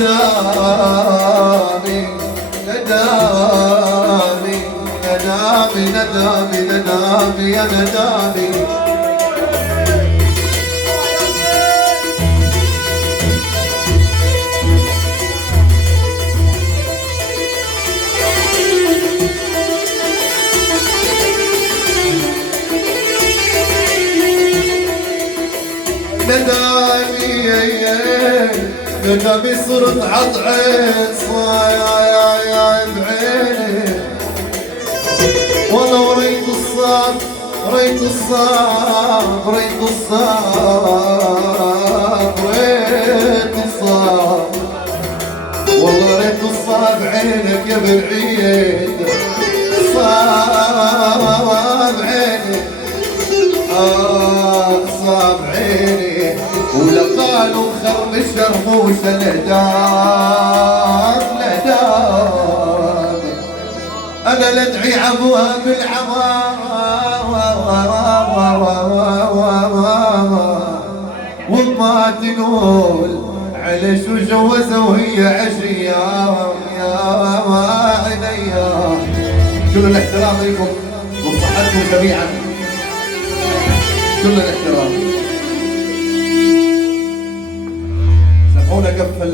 ندامي ندامي ندامي ندامي ندامي يا ندامي ندامي صرت عطعين صايا بعيني والله وريت الصاب ريت الصاب ريت الصاب ريت الصاب والله ريت الصاب عينك يا بالعيد صاب عيني صاب عيني ولا قالوا خرب الشرموش ندام ندام انا لدعي عبوها بالعوام وما تقول على شو جوزه وهي عشيام يا عينيا. كل الاحترام لكم وصحتكم جميعا، كل الاحترام. سمعونا قفل